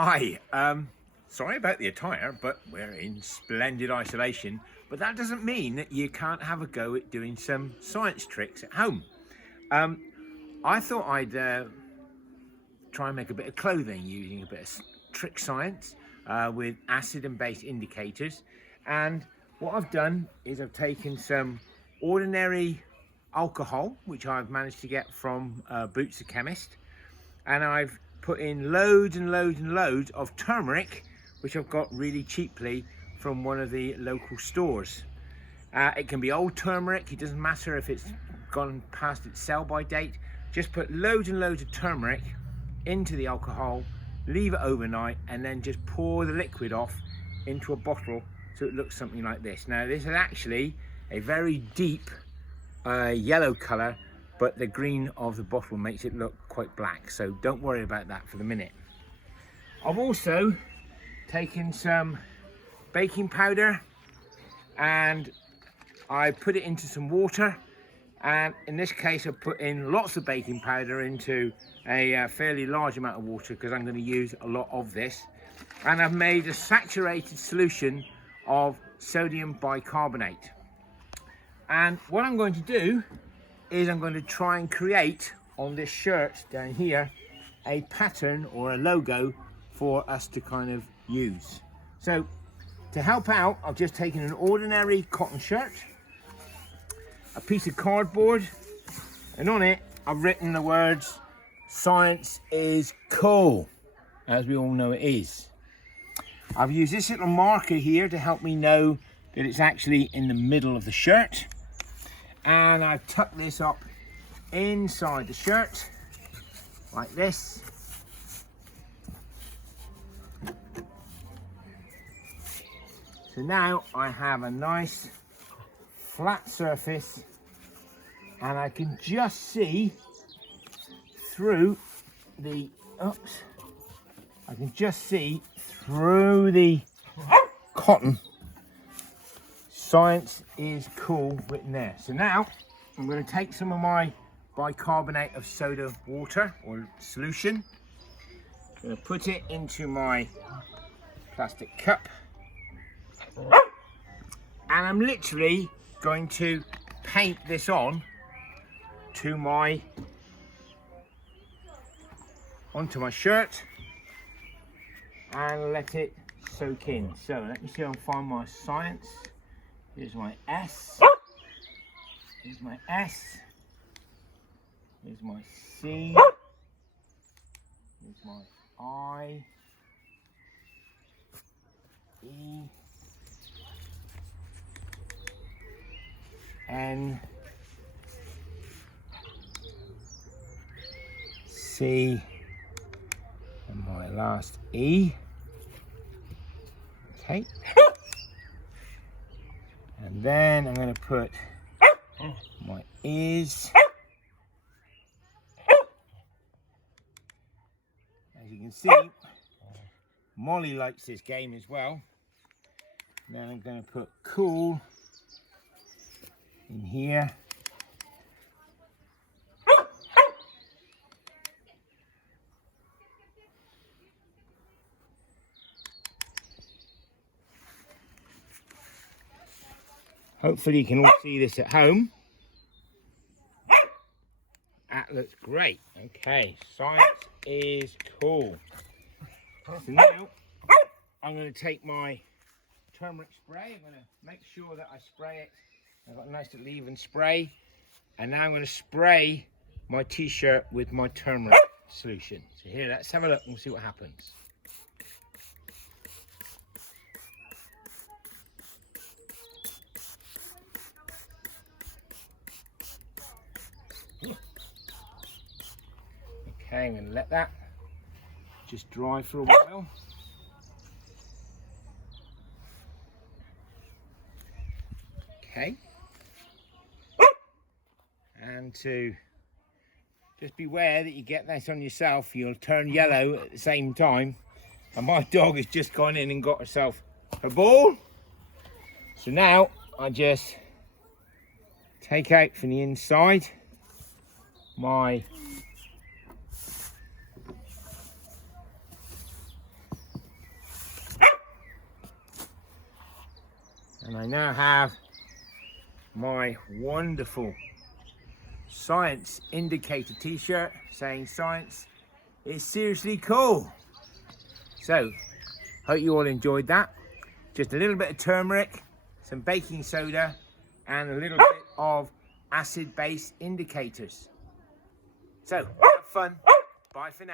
Hi, sorry about the attire, but we're in splendid isolation. But that doesn't mean that you can't have a go at doing some science tricks at home. I thought I'd try and make a bit of clothing using a bit of trick science with acid and base indicators. And what I've done is I've taken some ordinary alcohol, which I've managed to get from Boots the Chemist, and I've put in loads and loads and loads of turmeric, which I've got really cheaply from one of the local stores. It can be old turmeric, it doesn't matter if it's gone past its sell-by date. Just put loads and loads of turmeric into the alcohol, leave it overnight, and then just pour the liquid off into a bottle so it looks something like this. Now this is actually a very deep yellow colour, but the green of the bottle makes it look quite black, so don't worry about that for the minute. I've also taken some baking powder and I put it into some water, and in this case I put in lots of baking powder into a fairly large amount of water because I'm going to use a lot of this, and I've made a saturated solution of sodium bicarbonate. And what I'm going to do is I'm going to try and create on this shirt down here a pattern or a logo for us to kind of use. So to help out, I've just taken an ordinary cotton shirt, a piece of cardboard, and on it I've written the words "Science is cool," as we all know it is. I've used this little marker here to help me know that it's actually in the middle of the shirt, and I've tucked this up inside the shirt like this. So now I have a nice flat surface, and I can just see through the cotton. Science is cool written there. So now I'm going to take some of my bicarbonate of soda water or solution. I'm going to put it into my plastic cup, and I'm literally going to paint this on to onto my shirt and let it soak in. So let me see if I can find my science. Here's my S. Here's my S. Here's my C. Here's my I. E. N. C. And my last E. Okay. And then I'm going to put my ears. As you can see, Molly likes this game as well. Then I'm going to put cool in here. Hopefully you can all see this at home. That looks great. Okay, science is cool. So now I'm going to take my turmeric spray. I'm going to make sure that I spray it. I've got a nice little even spray. And now I'm going to spray my t-shirt with my turmeric solution. So here, let's have a look and we'll see what happens. Okay, I'm going to let that just dry for a while. Okay. And to just beware that you get this on yourself, you'll turn yellow at the same time. And my dog has just gone in and got herself a ball. So now I just take out from the inside my And I now have my wonderful science indicator t-shirt saying science is seriously cool. So, hope you all enjoyed that. Just a little bit of turmeric, some baking soda, and a little bit of acid-base indicators. So, have fun. Bye for now.